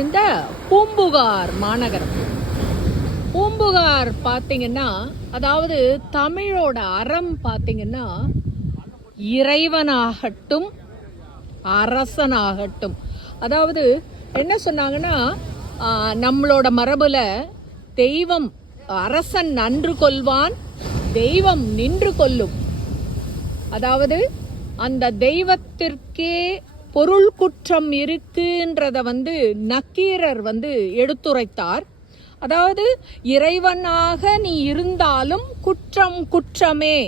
இந்த பூம்புகார் மாநகரம், பூம்புகார் பார்த்தீங்கன்னா, அதாவது தமிழோட அறம் பார்த்தீங்கன்னா, இறைவனாகட்டும் அரசனாகட்டும். அதாவது என்ன சொன்னாங்கன்னா, நம்மளோட மரபுல தெய்வம் அரசன் நன்று கொள்வான், தெய்வம் நின்று கொள்ளும். அதாவது அந்த தெய்வத்திற்கே பொருள் குற்றம் இருக்குன்றத நக்கீரர் எடுத்துரைத்தார். அதாவது இறைவனாக நீ இருந்தாலும் குற்றம் குற்றமே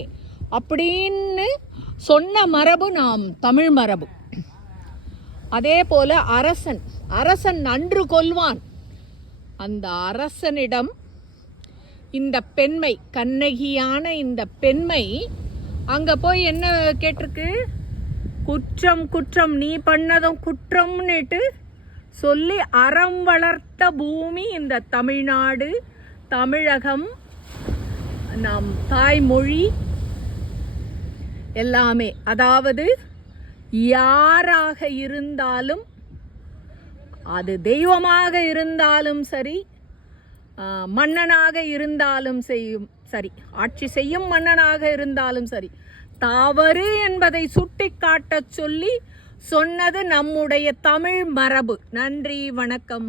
அப்படின்னு சொன்ன மரபு நாம் தமிழ் மரபு. அதே போல அரசன் நன்று கொள்வான். அந்த அரசனிடம் இந்த பெண்மை, கண்ணகியான இந்த பெண்மை அங்க போய் என்ன கேட்டிருக்கு? குற்றம் குற்றம், நீ பண்ணதும் குற்றம்னுட்டு சொல்லி அறம் வளர்த்த பூமி இந்த தமிழ்நாடு, தமிழகம், நம் தாய்மொழி எல்லாமே. அதாவது யாராக இருந்தாலும், அது தெய்வமாக இருந்தாலும் சரி, மன்னனாக இருந்தாலும் சரி, ஆட்சி செய்யும் மன்னனாக இருந்தாலும் சரி, தவறு என்பதை சுட்டிக்காட்ட சொல்லி சொன்னது நம்முடைய தமிழ் மரபு. நன்றி, வணக்கம்.